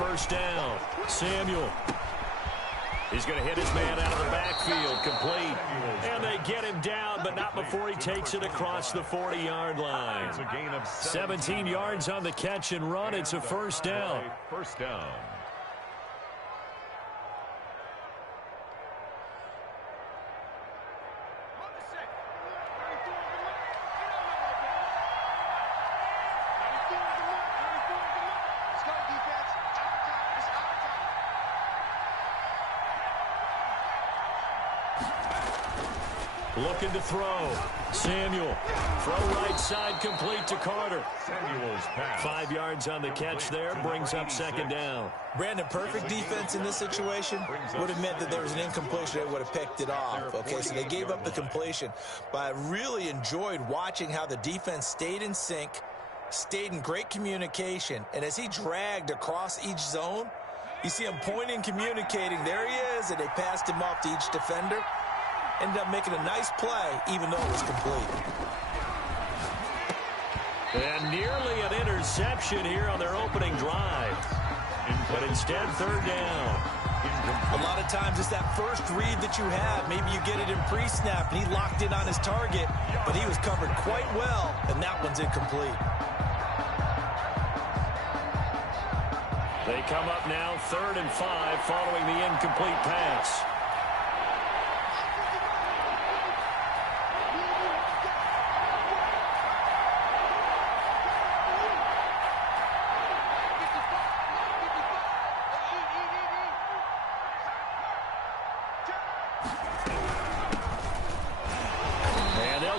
first down. Samuel. He's going to hit his man out of the backfield, complete. And they get him down, but not before he takes it across the 40-yard line. It's a gain of 17 yards on the catch and run. It's a first down. First down. Looking to throw. Samuel. Throw right side, complete to Carter. Samuel's pass. 5 yards on the catch there. Brings up second down. Brandon, perfect defense in this situation would have meant that there was an incompletion. They would have picked it off. Okay, so they gave up the completion. But I really enjoyed watching how the defense stayed in sync, stayed in great communication. And as he dragged across each zone, you see him pointing, communicating. There he is, and they passed him off to each defender. Ended up making a nice play, even though it was complete. And nearly an interception here on their opening drive. But instead, third down. A lot of times it's that first read that you have. Maybe you get it in pre-snap, and he locked in on his target, but he was covered quite well, and that one's incomplete. They come up now 3rd and 5 following the incomplete pass.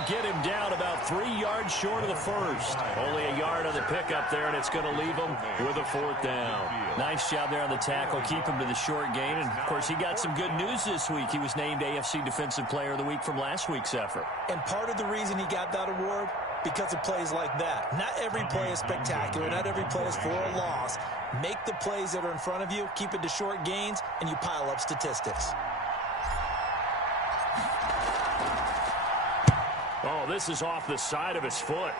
Get him down about 3 yards short of the first. Only a yard on the pickup there, and it's going to leave him with a 4th down. Nice job there on the tackle. Keep him to the short gain. And, of course, he got some good news this week. He was named AFC Defensive Player of the Week from last week's effort. And part of the reason he got that award, because of plays like that. Not every play is spectacular. Not every play is for a loss. Make the plays that are in front of you, keep it to short gains, and you pile up statistics. Oh, this is off the side of his foot.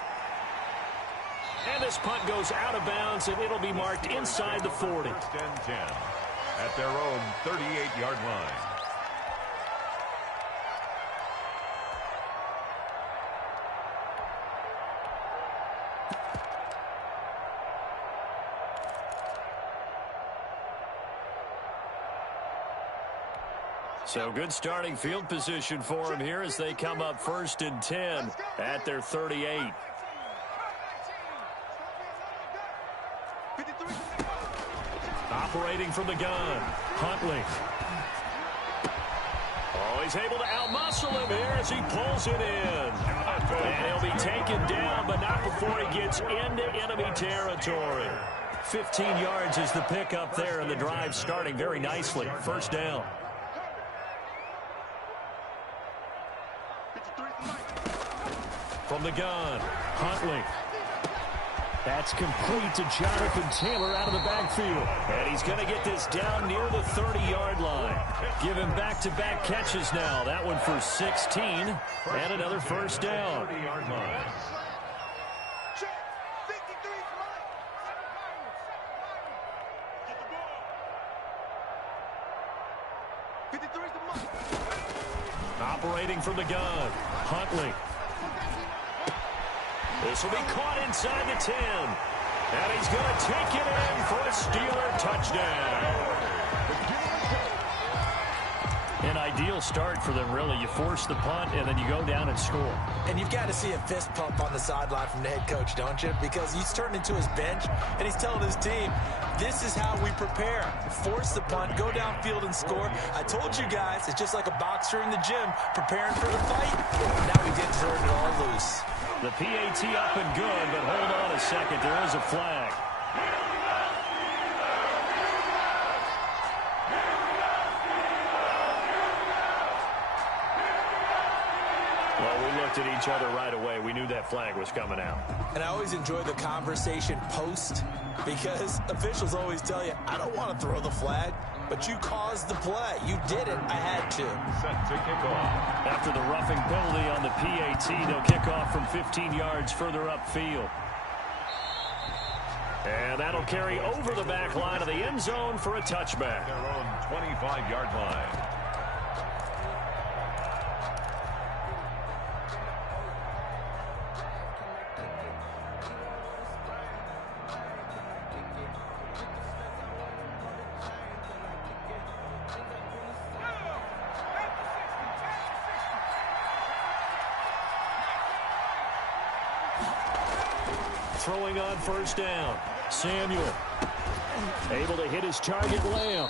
And this punt goes out of bounds, and it'll be marked inside the 40. 1st and 10 at their own 38-yard line. So good starting field position for him here as they come up 1st and 10 at their 38. Operating from the gun, Huntley. Oh, he's able to outmuscle him here as he pulls it in. And he'll be taken down, but not before he gets into enemy territory. 15 yards is the pickup there, and the drive starting very nicely. 1st down. From the gun, Huntley. That's complete to Jonathan Taylor out of the backfield. And he's going to get this down near the 30-yard line. Give him back-to-back catches now. That one for 16 and another 1st down. 30-yard line. Operating from the gun, Huntley. This will be caught inside the 10. And he's going to take it in for a Steeler touchdown. An ideal start for them, really. You force the punt, and then you go down and score. And you've got to see a fist pump on the sideline from the head coach, don't you? Because he's turned into his bench, and he's telling his team, this is how we prepare. Force the punt, go downfield and score. I told you guys, it's just like a boxer in the gym preparing for the fight. Now he did turn it all loose. The PAT up and good, but hold on a second. There is a flag. Well, we looked at each other right away. We knew that flag was coming out. And I always enjoy the conversation post, because officials always tell you, I don't want to throw the flag, but you caused the play. You did it. I had to. Set to kick off. After the roughing penalty on the PAT, they'll kick off from 15 yards further upfield. And that'll carry over the back line of the end zone for a touchback. Their own 25-yard line. Throwing on first down. Samuel able to hit his target, Lamb.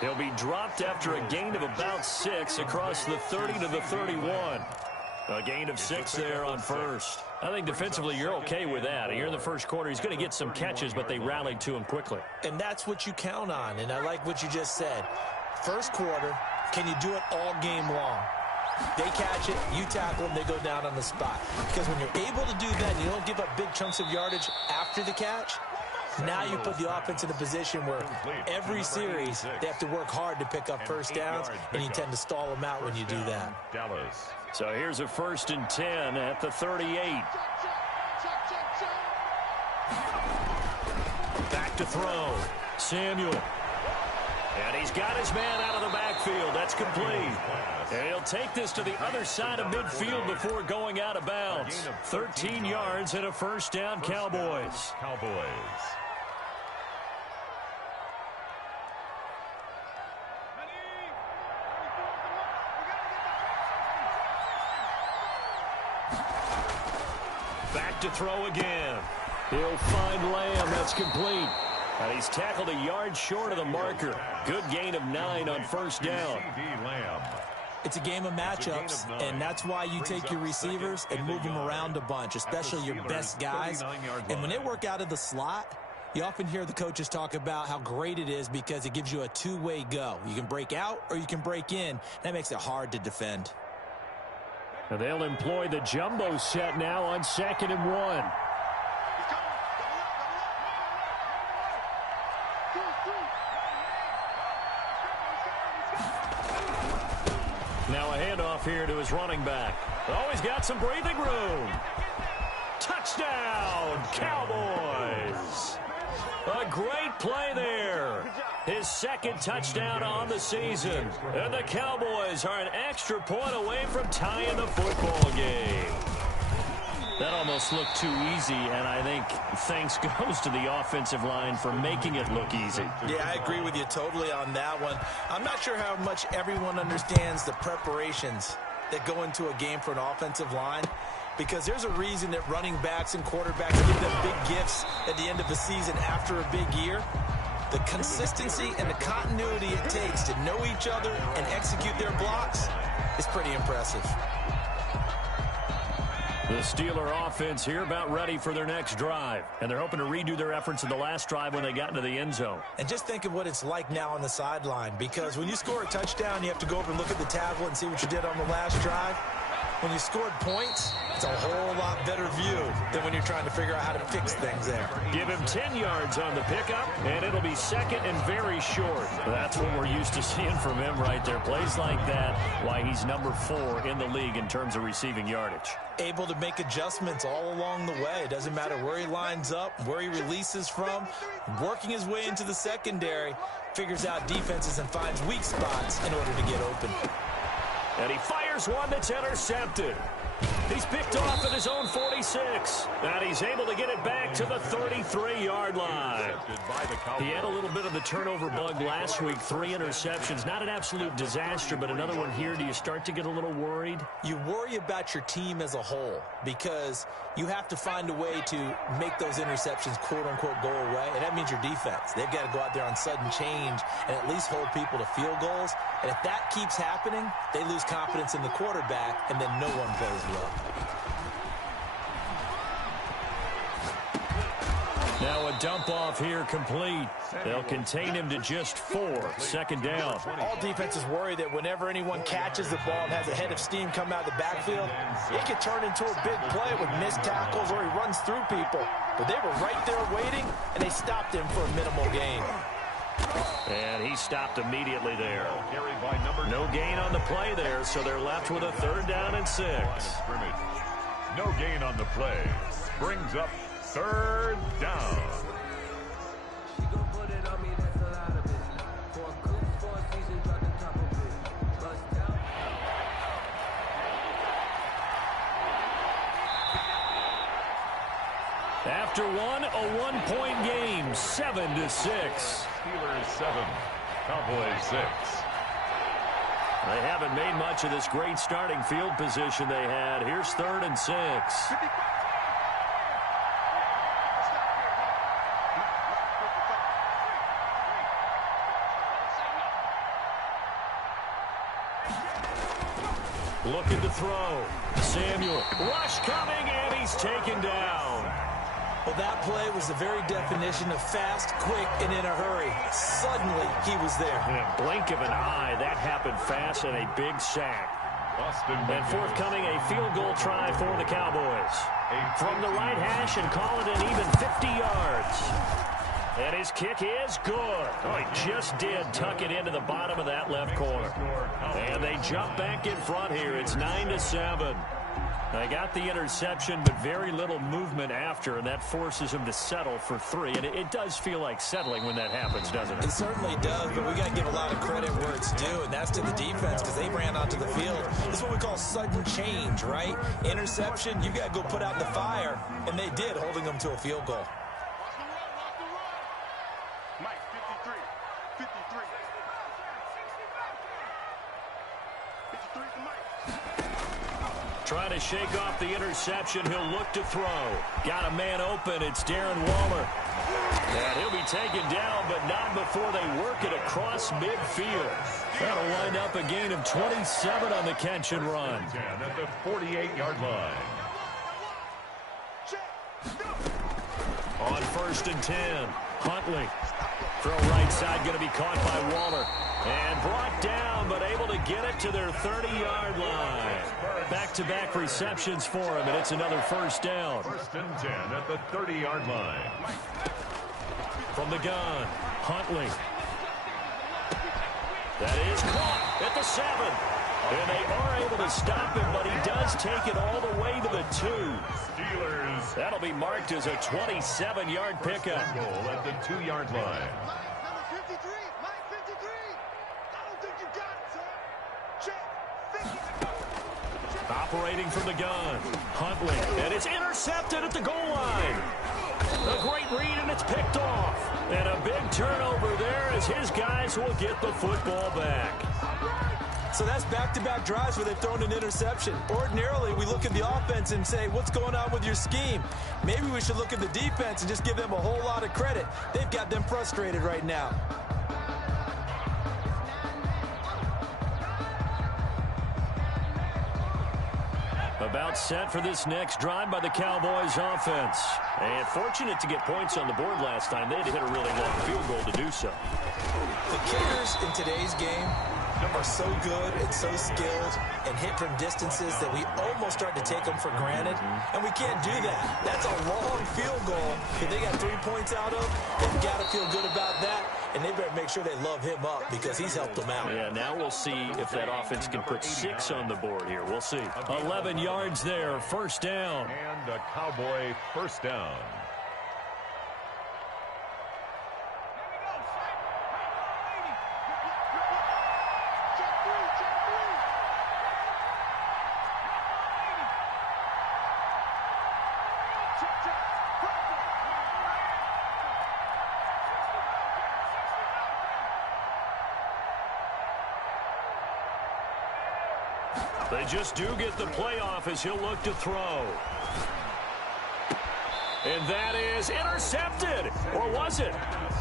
He'll be dropped after a gain of about 6 across the 30 to the 31. A gain of 6 there on first. I think defensively you're okay with that. Here in the first quarter, he's going to get some catches, but they rallied to him quickly. And that's what you count on, and I like what you just said. First quarter, can you do it all game long? They catch it, you tackle them, they go down on the spot. Because when you're able to do that and you don't give up big chunks of yardage after the catch, now you put the offense in a position where every series they have to work hard to pick up first downs, and you tend to stall them out when you do that. So here's a 1st and 10 at the 38. Back to throw. Samuel. And he's got his man out of the backfield. That's complete. And he'll take this to the other side of midfield before going out of bounds. 13 yards and a first down, Cowboys. Back to throw again. He'll find Lamb. That's complete. And he's tackled a yard short of the marker. Good gain of 9 on first down. It's a game of matchups, and that's why you take your receivers and move them around a bunch, especially your best guys. And when they work out of the slot, you often hear the coaches talk about how great it is because it gives you a two-way go. You can break out or you can break in. That makes it hard to defend. And they'll employ the jumbo set now on 2nd and 1. Now a handoff here to his running back. Oh, he's got some breathing room. Touchdown, Cowboys. A great play there. His 2nd touchdown on the season. And the Cowboys are an extra point away from tying the football game. That almost looked too easy, and I think thanks goes to the offensive line for making it look easy. Yeah, I agree with you totally on that one. I'm not sure how much everyone understands the preparations that go into a game for an offensive line, because there's a reason that running backs and quarterbacks give them big gifts at the end of the season after a big year. The consistency and the continuity it takes to know each other and execute their blocks is pretty impressive. The Steeler offense here about ready for their next drive. And they're hoping to redo their efforts in the last drive when they got into the end zone. And just think of what it's like now on the sideline, because when you score a touchdown, you have to go over and look at the tablet and see what you did on the last drive. When you scored points, it's a whole lot better view than when you're trying to figure out how to fix things there. Give him 10 yards on the pickup, and it'll be 2nd and very short. That's what we're used to seeing from him right there. Plays like that, why he's number 4 in the league in terms of receiving yardage. Able to make adjustments all along the way. It doesn't matter where he lines up, where he releases from. Working his way into the secondary, figures out defenses and finds weak spots in order to get open. And he fires one that's intercepted. He's picked off at his own 46. And he's able to get it back to the 33-yard line. He had a little bit of the turnover bug last week. 3 interceptions. Not an absolute disaster, but another one here. Do you start to get a little worried? You worry about your team as a whole because you have to find a way to make those interceptions, quote-unquote, go away. And that means your defense. They've got to go out there on sudden change and at least hold people to field goals. And if that keeps happening, they lose confidence in the quarterback, and then no one plays well. Now a dump off here complete. They'll contain him to just 4. 2nd down. All defenses worry that whenever anyone catches the ball and has a head of steam come out of the backfield, it can turn into a big play with missed tackles or he runs through people. But they were right there waiting, and they stopped him for a minimal gain. And he stopped immediately there. No gain on the play there, so they're left with a 3rd down and 6. No gain on the play. Brings up 3rd down. after one, a one-point game, 7-6. Steelers 7, Cowboys 6. They haven't made much of this great starting field position they had. Here's 3rd and 6. Looking to throw. Samuel. Rush coming, and he's taken down. Well, that play was the very definition of fast, quick, and in a hurry. Suddenly, he was there. In a blink of an eye, that happened fast and a big sack. And forthcoming, a field goal try for the Cowboys. From the right hash and call it an even 50 yards. And his kick is good. Oh, he just did tuck it into the bottom of that left corner. And they jump back in front here. It's 9-7. They got the interception, but very little movement after, and that forces them to settle for 3. And it does feel like settling when that happens, doesn't it? It certainly does, but we got to give a lot of credit where it's due, and that's to the defense because they ran onto the field. This is what we call sudden change, right? Interception, you got to go put out the fire, and they did, holding them to a field goal. Mike, 53. 53. 53 to Mike. Trying to shake off the interception. He'll look to throw. Got a man open. It's Darren Waller. And he'll be taken down, but not before they work it across midfield. That'll wind up a gain of 27 on the catch and run. At the 48-yard line. On 1st and 10, Huntley. Throw right side going to be caught by Waller. And brought down, but able to get it to their 30-yard line. Back-to-back receptions for him, and it's another 1st down. 1st and 10 at the 30-yard line. From the gun, Huntley. That is caught at the 7. And they are able to stop him, but he does take it all the way to the 2. Steelers. That'll be marked as a 27-yard pickup. Goal at the 2-yard line. Number 53, Mike 53. I don't think you got it, sir. Check. 50. Operating from the gun, Huntley. And it's intercepted at the goal line. A great read, and it's picked off. And a big turnover there as his guys will get the football back. So that's back-to-back drives where they've thrown an interception. Ordinarily, we look at the offense and say, what's going on with your scheme? Maybe we should look at the defense and just give them a whole lot of credit. They've got them frustrated right now. About set for this next drive by the Cowboys offense. And fortunate to get points on the board last time. They had to hit a really long field goal to do so. The kickers in today's game are so good and so skilled and hit from distances that we almost start to take them for granted, and we can't do that. That's a long field goal that they got 3 points out of. They've got to feel good about that, and they better make sure they love him up because he's helped them out. Yeah, now we'll see if that offense can put 6 on the board here. We'll see. 11 yards there, 1st down. And a Cowboy 1st down. They just do get the playoff as he'll look to throw. And that is intercepted. Or was it?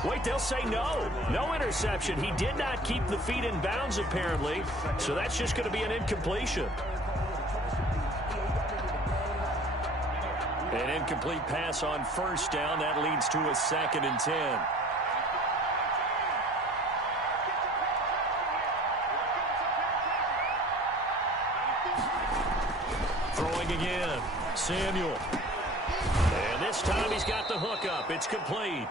Wait, they'll say no. No interception. He did not keep the feet in bounds, apparently. So that's just going to be an incompletion. An incomplete pass on 1st down. That leads to a 2nd and 10. Throwing again. Samuel. And this time he's got the hook up. It's complete.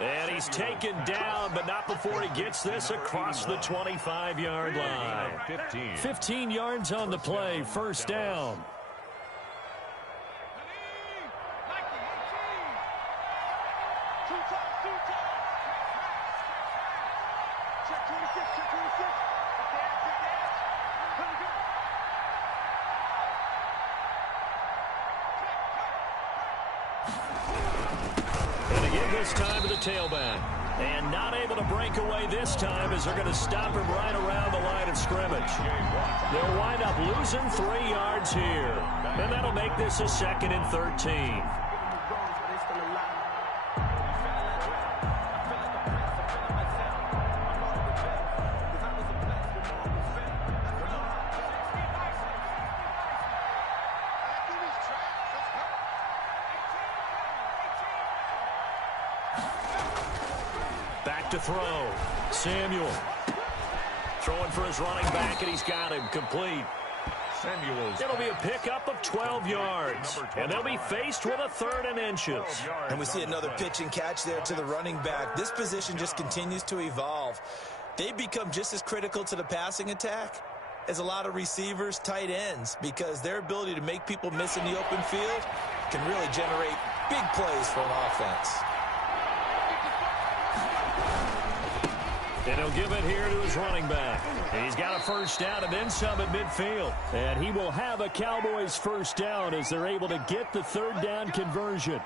And he's taken down, but not before he gets this across the 25-yard line. 15 yards on the play. 1st down. this time to the tailback. And not able to break away this time as they're going to stop him right around the line of scrimmage. They'll wind up losing 3 yards here. And that'll make this a 2nd and 13. Back to throw. Samuel. Throwing for his running back, and he's got him complete. Samuel's. It'll be a pickup of 12 yards. And they'll be faced with a 3rd and inches. And we see another pitch and catch there to the running back. This position just continues to evolve. They become just as critical to the passing attack as a lot of receivers, tight ends, because their ability to make people miss in the open field can really generate big plays for an offense. And he'll give it here to his running back. He's got a 1st down and then some at midfield. And he will have a Cowboys 1st down as they're able to get the 3rd down conversion.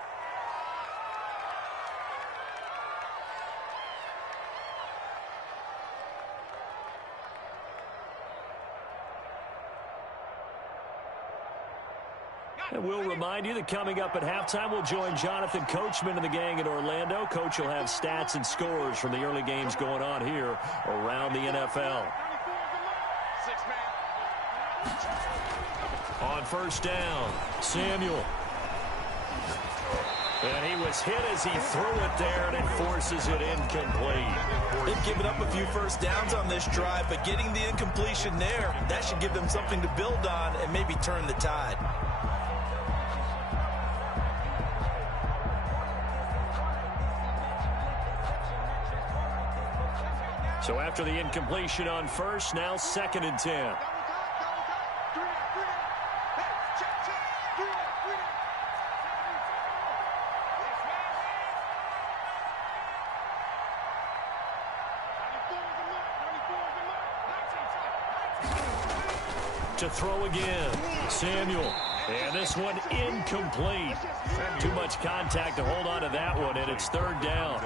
And we'll remind you that coming up at halftime, we'll join Jonathan Coachman and the gang in Orlando. Coach will have stats and scores from the early games going on here around the NFL. On 1st down, Samuel. And he was hit as he threw it there, and it forces it incomplete. They've given up a few 1st downs on this drive, but getting the incompletion there, that should give them something to build on and maybe turn the tide. So after the incompletion on 1st, now 2nd and 10. To throw again, Samuel. And this one incomplete. Too much contact to hold on to that one, and it's 3rd down.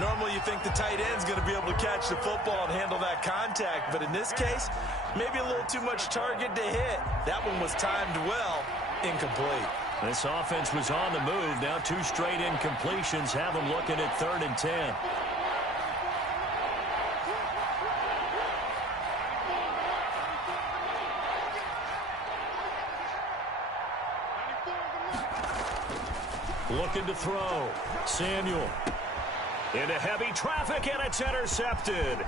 Normally you think the tight end's going to be able to catch the football and handle that contact, but in this case, maybe a little too much target to hit. That one was timed well, incomplete. This offense was on the move. Now 2 straight incompletions have them looking at 3rd and 10. Looking to throw. Samuel. Into heavy traffic, and it's intercepted.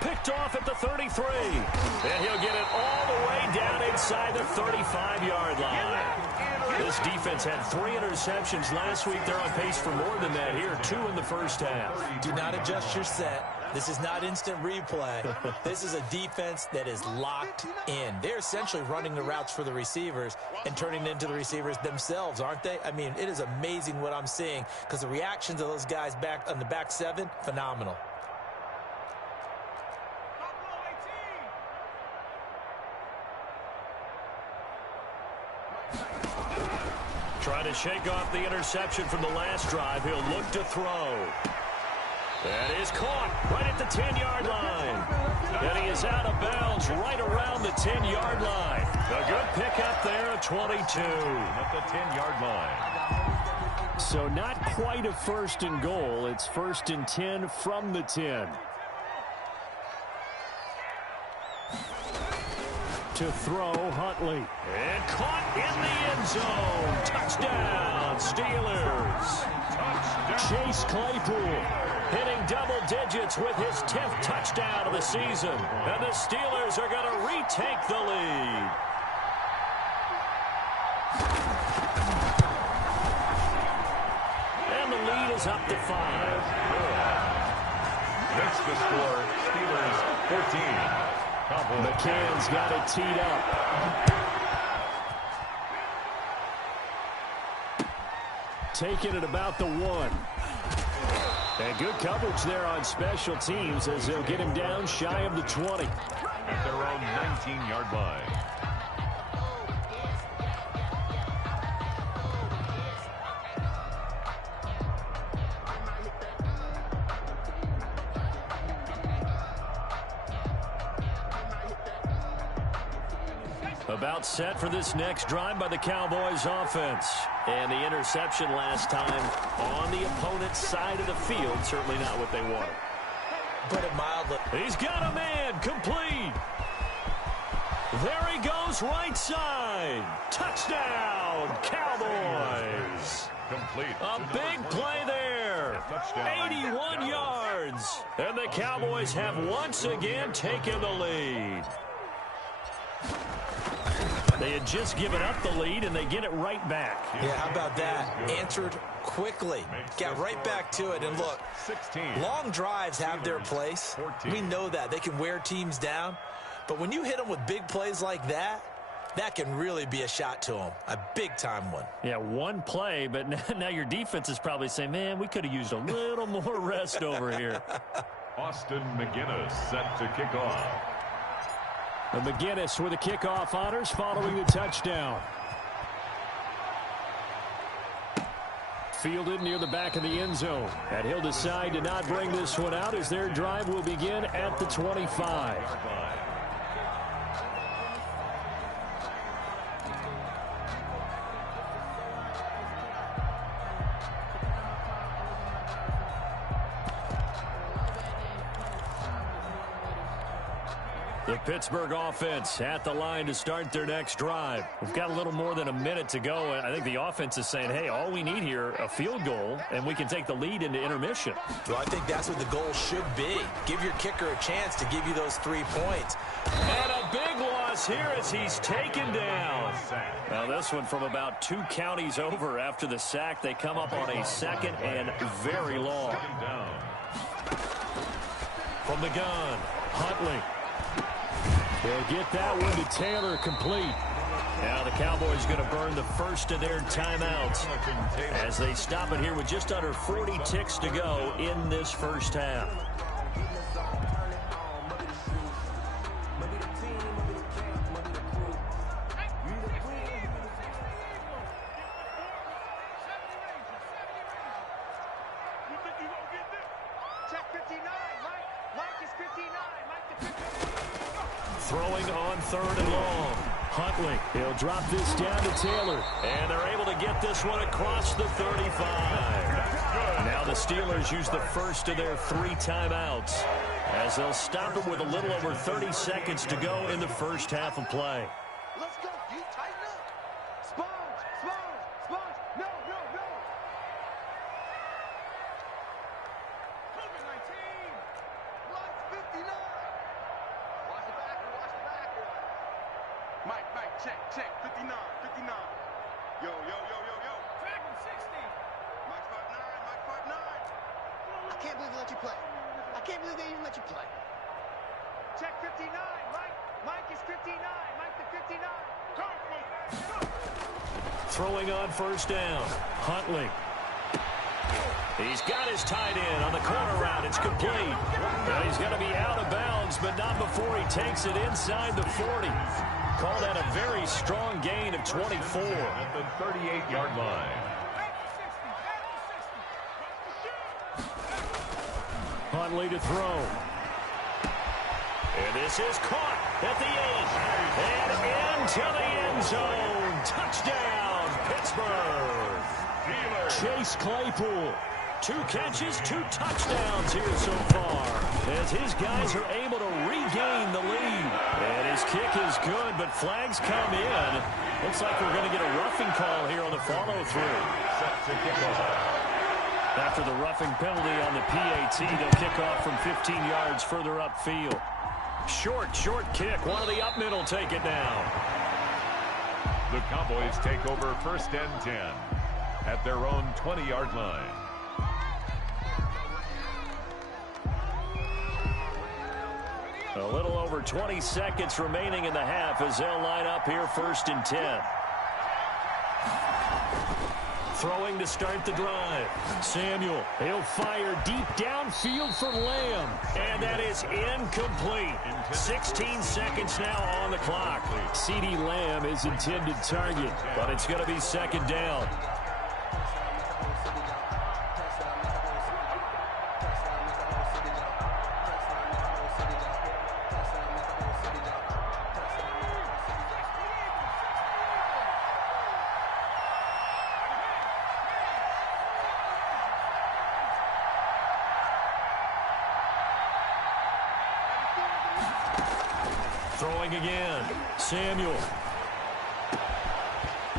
Picked off at the 33. And he'll get it all the way down inside the 35-yard line. This defense had 3 interceptions last week. They're on pace for more than that here. 2 in the 1st half. Do not adjust your set. This is not instant replay. This is a defense that is locked in. They're essentially running the routes for the receivers and turning it into the receivers themselves, aren't they? I mean, it is amazing what I'm seeing because the reactions of those guys back on the back 7, phenomenal. Trying to shake off the interception from the last drive. He'll look to throw. That is caught right at the 10-yard line. And he is out of bounds right around the 10-yard line. A good pickup there at 22. At the 10-yard line. So not quite a 1st and goal. It's 1st and 10 from the 10. To throw, Huntley. And caught in the end zone. Touchdown, Steelers. Chase Claypool hitting double digits with his 10th touchdown of the season. And the Steelers are going to retake the lead. And the lead is up to 5. That's the score. Steelers 14. McCann's got it teed up. Taking it about the 1. And good coverage there on special teams as they'll get him down shy of the 20. At their own 19-yard line. About set for this next drive by the Cowboys offense. And the interception last time on the opponent's side of the field. Certainly not what they wanted. Put it mildly. He's got a man. Complete. There he goes, right side. Touchdown, Cowboys. Complete. A big play there. 81 yards. And the Cowboys have once again taken the lead. They had just given up the lead, and they get it right back. Yeah, how about that? Answered quickly. Got right back to it. And look, long drives have their place. We know that. They can wear teams down. But when you hit them with big plays like that, that can really be a shot to them. A big-time one. Yeah, one play, but now your defense is probably saying, man, we could have used a little more rest over here. Austin McGinnis set to kick off. The McGinnis with the kickoff honors following the touchdown. Fielded near the back of the end zone. And he'll decide to not bring this one out as their drive will begin at the 25. The Pittsburgh offense at the line to start their next drive. We've got a little more than a minute to go. I think the offense is saying, hey, all we need here, a field goal, and we can take the lead into intermission. Well, I think that's what the goal should be. Give your kicker a chance to give you those 3 points. And a big loss here as he's taken down. Now this one from about 2 counties over after the sack. They come up on a second and very long. From the gun, Huntley. They'll get that one to Taylor, complete. Now the Cowboys going to burn the first of their timeouts as they stop it here with just under 40 ticks to go in this first half. Throwing on 3rd and long. Huntley, he'll drop this down to Taylor. And they're able to get this one across the 35. Now the Steelers use the first of their 3 timeouts as they'll stop it with a little over 30 seconds to go in the first half of play. Let's go. You tighten up. Sponge, sponge, sponge. No, no, no. COVID-19. Lights 59. Watch the backer, watch the backer. Mike, check, 59, 59. Yo, yo, yo, yo, yo. Track 60. Mike 5'9", Mike 5'9". I can't believe they let you play. I can't believe they even let you play. Check 59, Mike. Mike is 59. Mike the 59. Throwing on first down. Huntley. He's got his tight end on the corner route. It's complete. Now he's going to be out of bounds, but not before he takes it inside the 40. Called out a very strong gain of 24. At the 38-yard line. Huntley to throw. And this is caught at the end. And into the end zone. Touchdown, Pittsburgh. Chase Claypool. 2 catches, 2 touchdowns here so far as his guys are able to regain the lead. And his kick is good, but flags come in. Looks like we're going to get a roughing call here on the follow-through. After the roughing penalty on the PAT, they'll kick off from 15 yards further upfield. Short kick. One of the up middle take it down. The Cowboys take over 1st and 10 at their own 20-yard line. A little over 20 seconds remaining in the half as they'll line up here 1st and 10. Throwing to start the drive. Samuel, he'll fire deep downfield for Lamb. And that is incomplete. 16 seconds now on the clock. CeeDee Lamb is intended target, but it's going to be 2nd down. Throwing again. Samuel.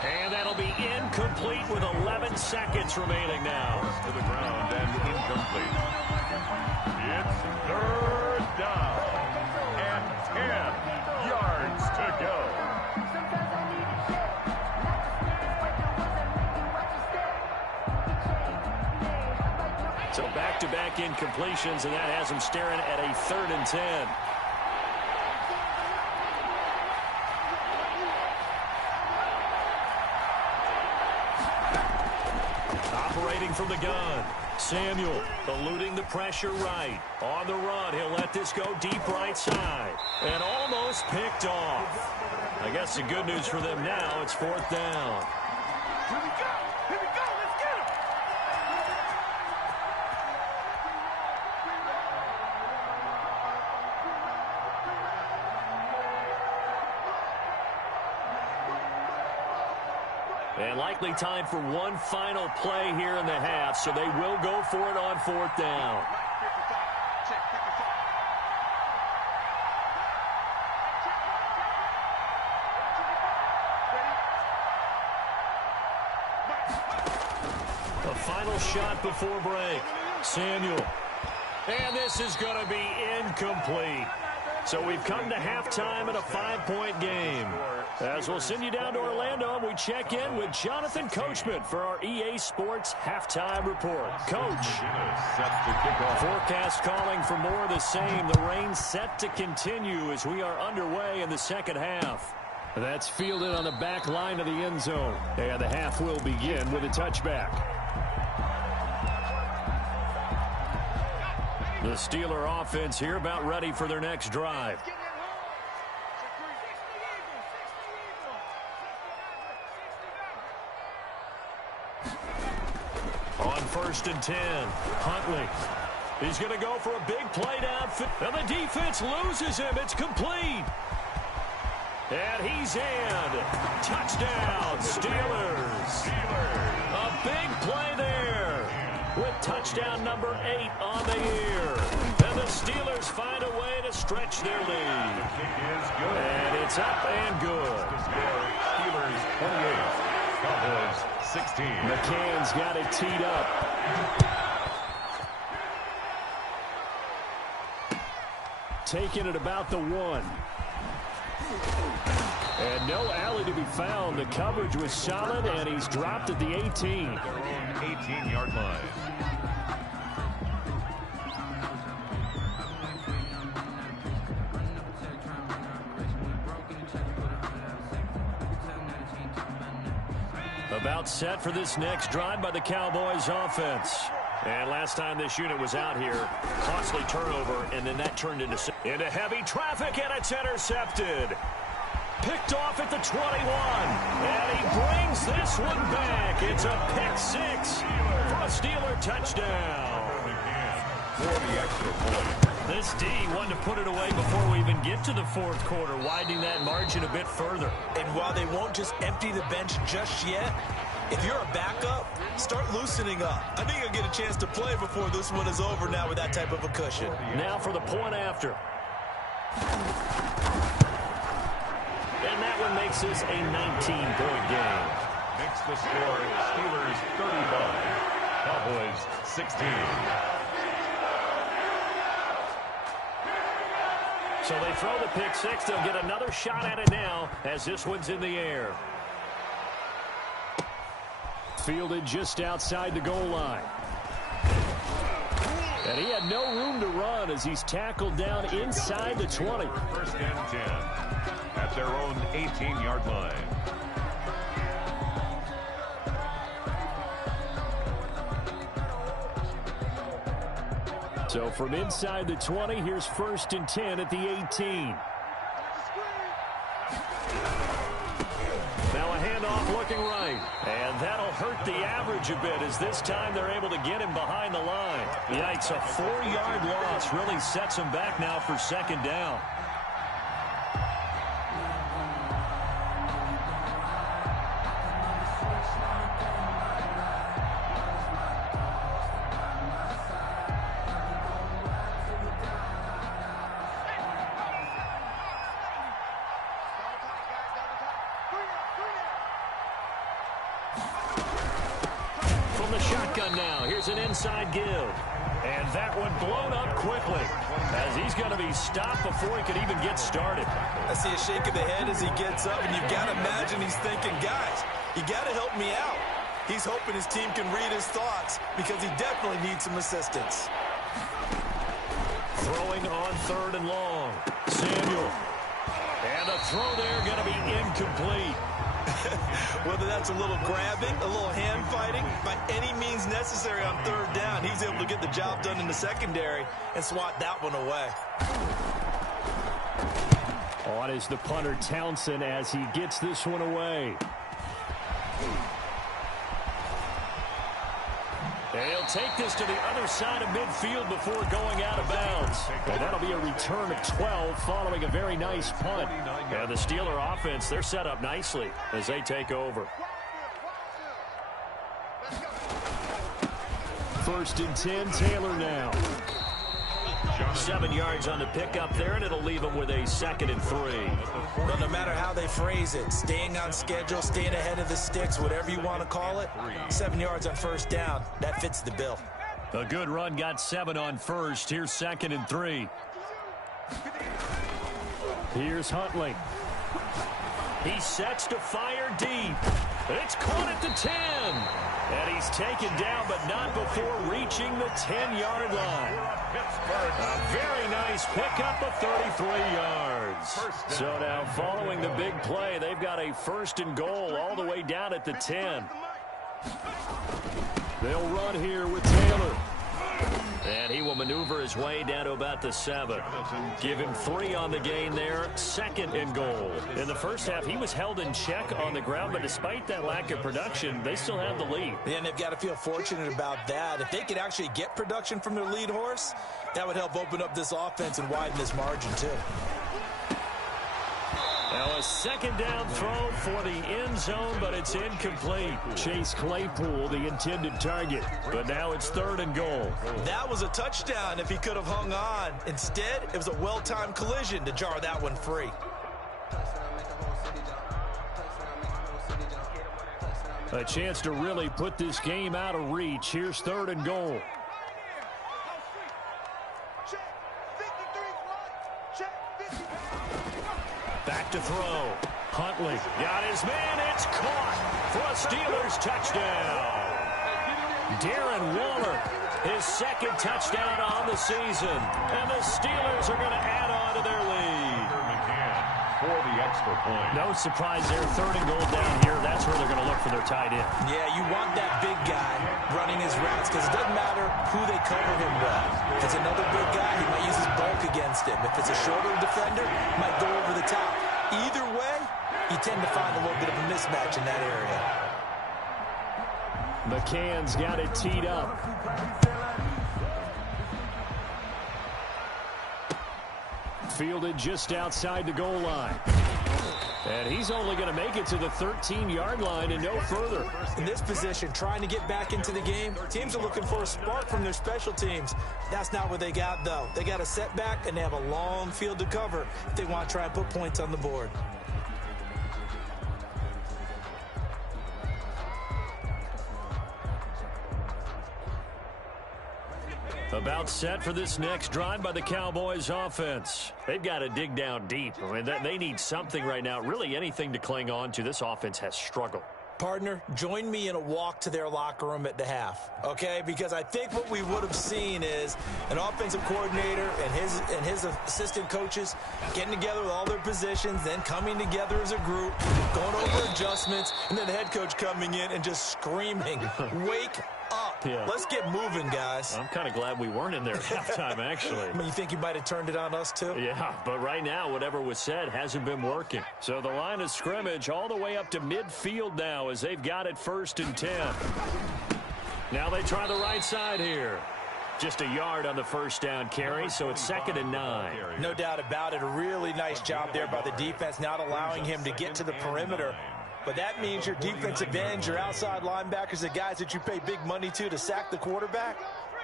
And that'll be incomplete with 11 seconds remaining now. To the ground and incomplete. It's third down and 10 yards to go. So back-to-back incompletions, and that has him staring at a 3rd and 10. Operating from the gun. Samuel eluding the pressure right. On the run, he'll let this go deep right side. And almost picked off. I guess the good news for them now, it's 4th down. Here we go. Here we go. Let's get him. And likely time for one final play here in the half, so they will go for it on 4th down. A final shot before break. Samuel. And this is going to be incomplete. So we've come to halftime in a 5-point game. As we'll send you down to Orlando, we check in with Jonathan Coachman for our EA Sports Halftime Report. Coach. Forecast calling for more of the same. The rain set to continue as we are underway in the second half. That's fielded on the back line of the end zone. And the half will begin with a touchback. The Steeler offense here about ready for their next drive. On 1st and 10, Huntley. He's going to go for a big play downfield. And the defense loses him. It's complete. And he's in. Touchdown, Steelers. A big play there with touchdown number 8 on the year. And the Steelers find a way to stretch their lead. And it's up and good. Steelers 28, Cowboys 16. McCann's got it teed up. Taking it about the 1. And no alley to be found. The coverage was solid, and he's dropped at the 18. Their own 18-yard line. About set for this next drive by the Cowboys offense. And last time this unit was out here, costly turnover, and then that turned into heavy traffic, and it's intercepted. Picked off at the 21, and he brings this one back. It's a pick 6 for a Steeler touchdown. For the extra point. This D wanted to put it away before we even get to the 4th quarter, widening that margin a bit further. And while they won't just empty the bench just yet, if you're a backup, start loosening up. I think you'll get a chance to play before this one is over now with that type of a cushion. Now for the point after. And that one makes this a 19-point game. Makes the score Steelers 35, Cowboys 16. So they throw the pick 6. They'll get another shot at it now as this one's in the air. Fielded just outside the goal line. And he had no room to run as he's tackled down inside the 20. 1st and 10 at their own 18-yard line. So from inside the 20, here's 1st and 10 at the 18. Now a handoff looking right. And that'll hurt the average a bit as this time they're able to get him behind the line. Yikes, a 4-yard loss really sets him back now for 2nd down. the shotgun now. Here's an inside give. And that one blown up quickly as he's going to be stopped before he can even get started. I see a shake of the head as he gets up, and you've got to imagine he's thinking, guys, you got to help me out. He's hoping his team can read his thoughts because he definitely needs some assistance. Throwing on 3rd and long. Samuel. And a throw there going to be incomplete. Whether that's a little grabbing, a little hand fighting, by any means necessary on 3rd down, he's able to get the job done in the secondary and swat that one away. On is the punter Townsend as he gets this one away. And he'll take this to the other side of midfield before going out of bounds. And that'll be a return of 12 following a very nice punt. And the Steeler offense, they're set up nicely as they take over. 1st and 10, Taylor now. 7 yards on the pickup there, and it'll leave them with a 2nd and 3. Well, no matter how they phrase it, staying on schedule, staying ahead of the sticks, whatever you want to call it, 7 yards on 1st down, that fits the bill. A good run got 7 on 1st. Here's 2nd and 3. Here's Huntley. He sets to fire deep. It's caught at the 10. And he's taken down, but not before reaching the 10-yard line. A very nice pickup of 33 yards. So now following the big play, they've got a 1st and goal all the way down at the 10. They'll run here with Taylor. And he will maneuver his way down to about the 7. Give him 3 on the gain there. 2nd and goal. In the first half, he was held in check on the ground, but despite that lack of production, they still have the lead. And they've got to feel fortunate about that. If they could actually get production from their lead horse, that would help open up this offense and widen this margin too. Now a 2nd down throw for the end zone, but it's incomplete. Chase Claypool, the intended target. But now it's 3rd and goal. That was a touchdown if he could have hung on. Instead, it was a well-timed collision to jar that one free. A chance to really put this game out of reach. Here's 3rd and goal. Back to throw. Huntley got his man. It's caught for a Steelers touchdown. Darren Waller, his 2nd touchdown on the season. And the Steelers are going to add on to their lead. For the extra point. No surprise there. 3rd and goal down here. That's where they're going to look for their tight end. Yeah, you want that big guy running his routes because it doesn't matter who they cover him with. If it's another big guy, he might use his bulk against him. If it's a shorter defender, he might go over the top. Either way, you tend to find a little bit of a mismatch in that area. McCann's got it teed up. Fielded just outside the goal line. And he's only going to make it to the 13-yard line and no further. In this position, trying to get back into the game, teams are looking for a spark from their special teams. That's not what they got, though. They got a setback, and they have a long field to cover if they want to try and put points on the board. About set for this next drive by the Cowboys offense. They've got to dig down deep. I mean, they need something right now, really anything to cling on to. This offense has struggled. Partner, join me in a walk to their locker room at the half, okay? Because I think what we would have seen is an offensive coordinator and his assistant coaches getting together with all their positions, then coming together as a group, going over adjustments, and then the head coach coming in and just screaming, wake up. Yeah. Let's get moving, guys. I'm kind of glad we weren't in there at halftime, actually. I mean, you think you might have turned it on us, too? Yeah, but right now, whatever was said hasn't been working. So the line of scrimmage all the way up to midfield now as they've got it 1st and 10. Now they try the right side here. Just a yard on the 1st down carry, so it's 2nd and 9. No doubt about it. A really nice job there by the defense, not allowing him to get to the perimeter. But that means your defensive ends, your outside linebackers, the guys that you pay big money to sack the quarterback,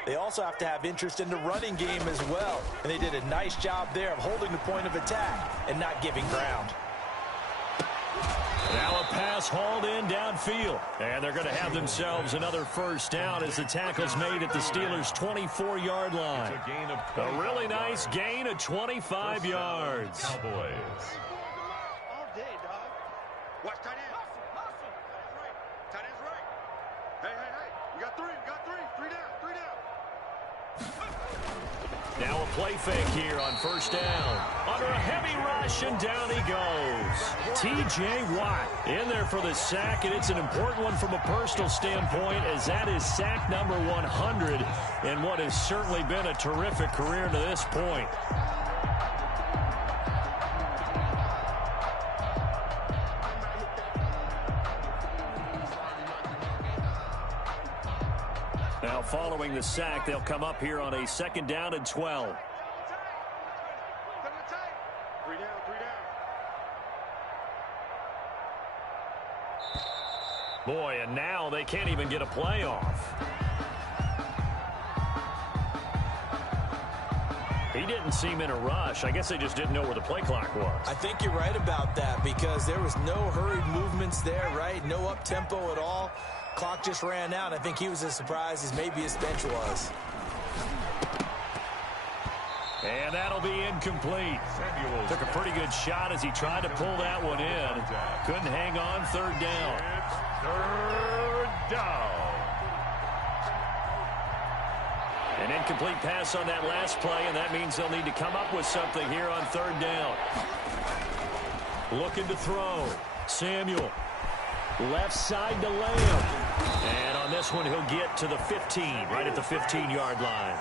they also have to have interest in the running game as well. And they did a nice job there of holding the point of attack and not giving ground. Now a pass hauled in downfield. And they're going to have themselves another first down as the tackle's made at the Steelers' 24-yard line. A really nice gain of 25 yards. Cowboys. All day, dog. Watch tight end. Hustle. Tight end's right. Hey. We got three. Three down. Now a play fake here on first down. Under a heavy rush, and down he goes. T.J. Watt in there for the sack, and it's an important one from a personal standpoint, as that is sack number 100 in what has certainly been a terrific career to this point. Now following the sack, they'll come up here on a 2nd down and 12. Three down. Boy, and now they can't even get a play off. He didn't seem in a rush. I guess they just didn't know where the play clock was. I think you're right about that, because there was no hurried movements there, right? No up-tempo at all. Clock just ran out. I think he was as surprised as maybe his bench was. And that'll be incomplete. Took a pretty good shot as he tried to pull that one in. Couldn't hang on. 3rd down. It's 3rd down. An incomplete pass on that last play, and that means they'll need to come up with something here on 3rd down. Looking to throw. Samuel. Left side to Lamb. And on this one, he'll get to the 15, right at the 15-yard line.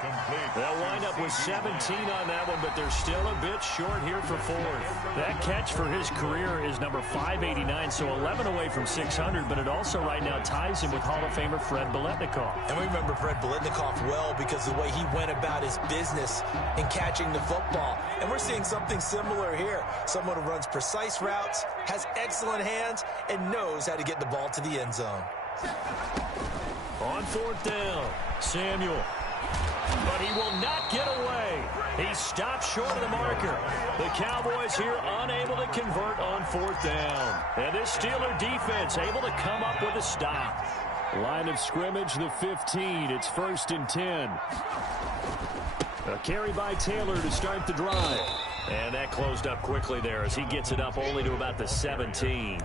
They'll wind up with 17 on that one, but they're still a bit short here for 4th. That catch for his career is number 589, so 11 away from 600, but it also right now ties him with Hall of Famer Fred Biletnikoff. And we remember Fred Biletnikoff well because of the way he went about his business in catching the football. And we're seeing something similar here. Someone who runs precise routes, has excellent hands, and knows how to get the ball to the end zone. On 4th down, Samuel. But he will not get away. He stops short of the marker. The Cowboys here unable to convert on 4th down. And this Steeler defense able to come up with a stop. Line of scrimmage, the 15. It's 1st and 10. A carry by Taylor to start the drive. And that closed up quickly there as he gets it up only to about the 17.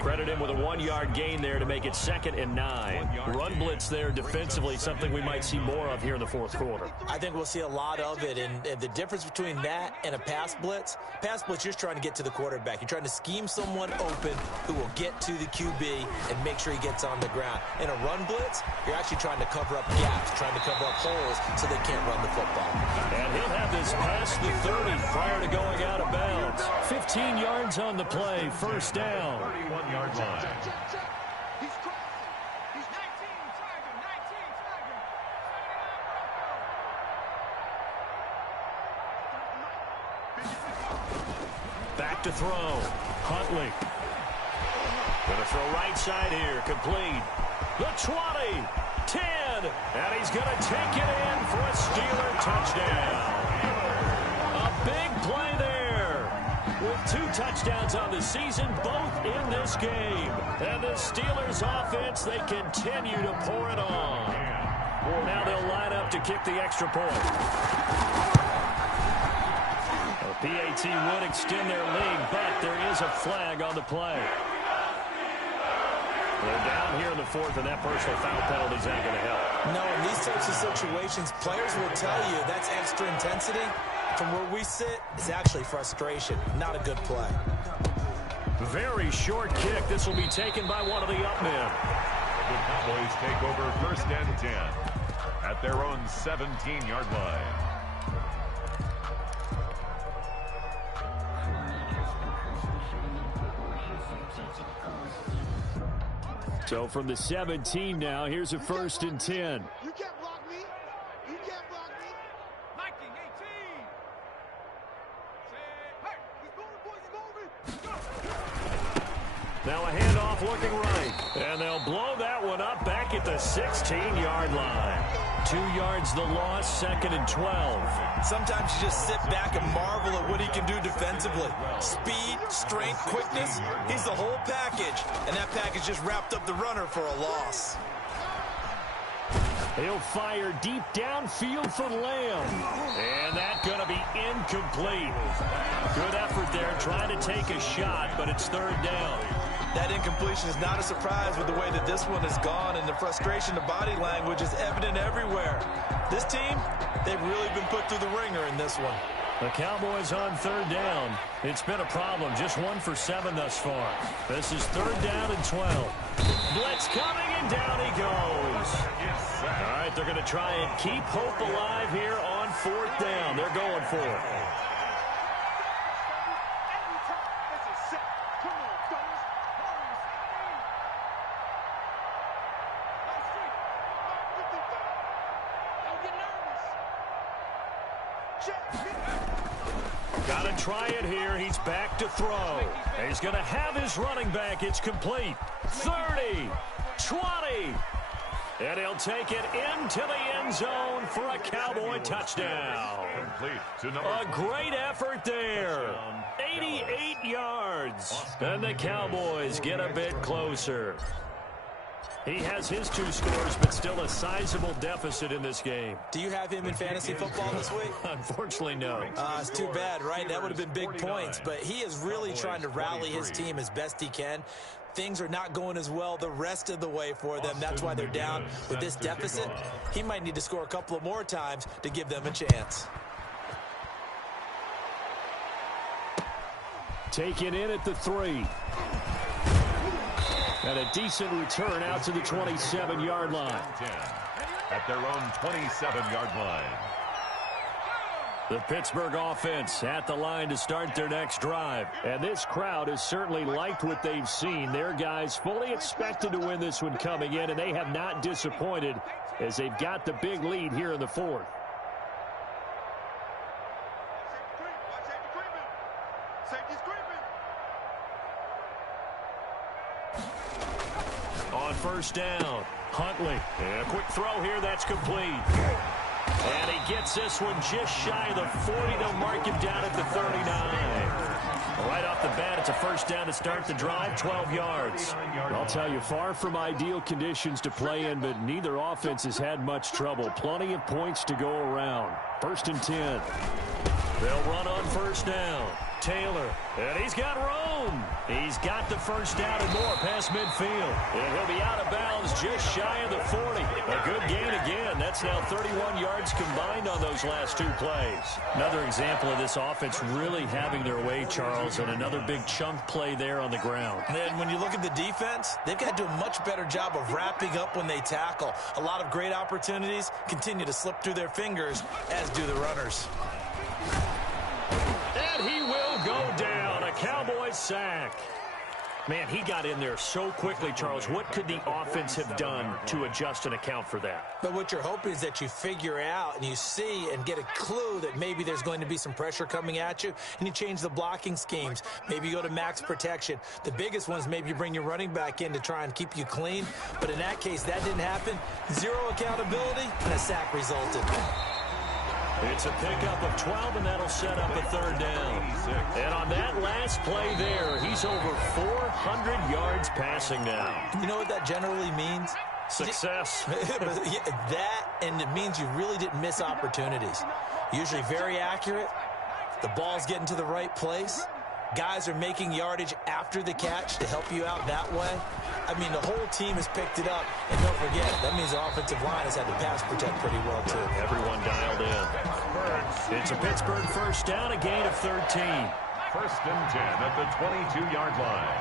Credit him with a 1-yard gain there to make it 2nd and 9. Run blitz there defensively, something we might see more of here in the 4th quarter. I think we'll see a lot of it, and the difference between that and a pass blitz, you're just trying to get to the quarterback. You're trying to scheme someone open who will get to the QB and make sure he gets on the ground. In a run blitz, you're actually trying to cover up gaps, trying to cover up holes so they can't run the football. And he'll have this past the 30 prior to going out of bounds. 15 yards on the play, 1st down. 31-yard line. He's crossing. He's 19. Back to throw. Huntley. Going to throw right side here. Complete. The 20. 10. And he's going to take it in for a Steeler touchdown. A big play there. With 2 touchdowns on the season, both in this game. And the Steelers offense, they continue to pour it on. Now they'll line up to kick the extra point. The PAT would extend their lead, but there is a flag on the play. They're down here in the 4th, and that personal foul penalty is not going to help. No, in these types of situations, players will tell you that's extra intensity. From where we sit, it's actually frustration. Not a good play. Very short kick. This will be taken by one of the up men. The Cowboys take over 1st and 10 at their own 17-yard line. So from the 17 now, here's a 1st and 10. You can't block me. You can't block me. Liking 18. Say, hey, he's moving, boys, he's moving. Now a handoff looking right. And they'll blow that one up back at the 16-yard line. 2 yards the loss, 2nd and 12. Sometimes you just sit back and marvel at what he can do defensively. Speed, strength, quickness, he's the whole package. And that package just wrapped up the runner for a loss. He'll fire deep downfield for Lamb. And that's going to be incomplete. Good effort there trying to take a shot, but it's 3rd down. That incompletion is not a surprise with the way that this one has gone, and the frustration of body language is evident everywhere. This team, they've really been put through the ringer in this one. The Cowboys on 3rd down. It's been a problem. Just 1 for 7 thus far. This is 3rd down and 12. Blitz coming, and down he goes. All right, they're going to try and keep hope alive here on 4th down. They're going for it. Got to try it here. He's back to throw. He's going to have his running back. It's complete. 30, 20. And he'll take it into the end zone for a Cowboy touchdown. A great effort there. 88 yards. And the Cowboys get a bit closer. He has his 2 scores, but still a sizable deficit in this game. Do you have him in fantasy football this week? Unfortunately, no. It's too bad, right? That would have been big points. But he is really trying to rally his team as best he can. Things are not going as well the rest of the way for them. That's why they're down with this deficit. He might need to score a couple of more times to give them a chance. Taken in at the 3. And a decent return out to the 27-yard line. At their own 27-yard line. The Pittsburgh offense at the line to start their next drive. And this crowd has certainly liked what they've seen. Their guys fully expected to win this one coming in, and they have not disappointed as they've got the big lead here in the 4th. On 1st down, Huntley. And a quick throw here, that's complete. And he gets this one just shy of the 40. They'll mark him down at the 39. Right off the bat, it's a 1st down to start the drive, 12 yards. I'll tell you, far from ideal conditions to play in, but neither offense has had much trouble. Plenty of points to go around. 1st and 10. They'll run on 1st down. Taylor, and he's got room. He's got the 1st down and more past midfield. And he'll be out of bounds just shy of the 40. A good gain again. That's now 31 yards combined on those last 2 plays. Another example of this offense really having their way, Charles, and another big chunk play there on the ground. And then when you look at the defense, they've got to do a much better job of wrapping up when they tackle. A lot of great opportunities continue to slip through their fingers, as do the runners. And he will go down. A Cowboy sack. Man, he got in there so quickly, Charles. What could the offense have done to adjust and account for that? But what you're hoping is that you figure out and you see and get a clue that maybe there's going to be some pressure coming at you, and you change the blocking schemes. Maybe you go to max protection. The biggest ones, maybe you bring your running back in to try and keep you clean. But in that case, that didn't happen. 0 accountability, and a sack resulted. It's a pickup of 12, and that'll set up a 3rd down. And on that last play there, he's over 400 yards passing now. You know what that generally means? Success. That, and it means you really didn't miss opportunities. Usually very accurate. The ball's getting to the right place. Guys are making yardage after the catch to help you out that way. I mean, the whole team has picked it up. And don't forget, that means the offensive line has had to pass protect pretty well, too. Everyone dialed in. It's a Pittsburgh 1st down, a gain of 13. 1st and 10 at the 22-yard line.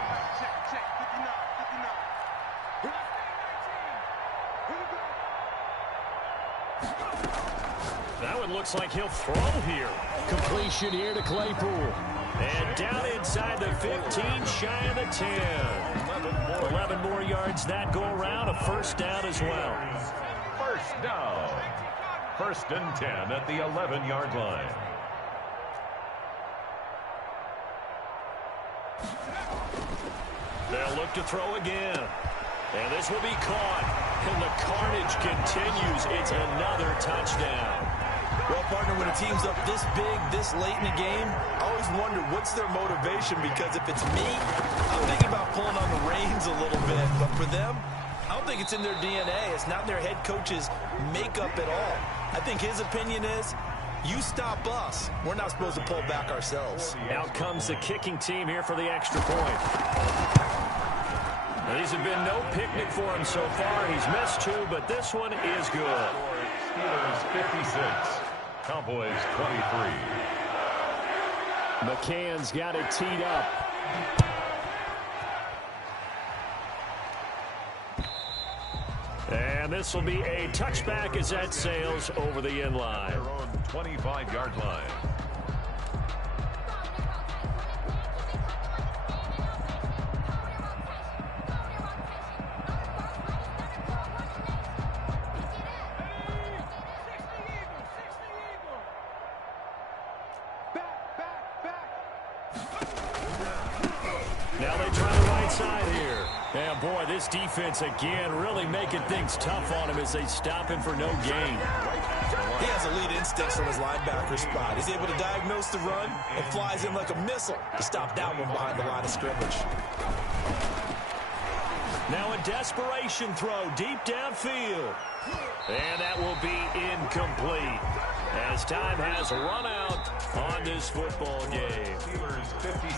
That one looks like he'll throw here. Completion here to Claypool. And down inside the 15, shy of the 10. 11 more yards that go around, a 1st down as well. 1st down. 1st and 10 at the 11-yard line. They'll look to throw again. And this will be caught. And the carnage continues. It's another touchdown. Well, partner, when a team's up this big, this late in the game, I always wonder what's their motivation, because if it's me, I'm thinking about pulling on the reins a little bit. But for them, I don't think it's in their DNA. It's not in their head coach's makeup at all. I think his opinion is, you stop us, we're not supposed to pull back ourselves. Out comes the kicking team here for the extra point. Now, these have been no picnic for him so far. He's missed two, but this one is good. Steelers 56, Cowboys 23. McCann's got it teed up. And this will be a touchback as that sails over the end line. Their own 25-yard line. Now they try the right side here. And boy, this defense again really making things tough on him as they stop him for no gain. He has elite instincts from his linebacker spot. He's able to diagnose the run and flies in like a missile to stop that one behind the line of scrimmage. Now a desperation throw deep downfield. And that will be incomplete as time has run out on this football game. Steelers 56.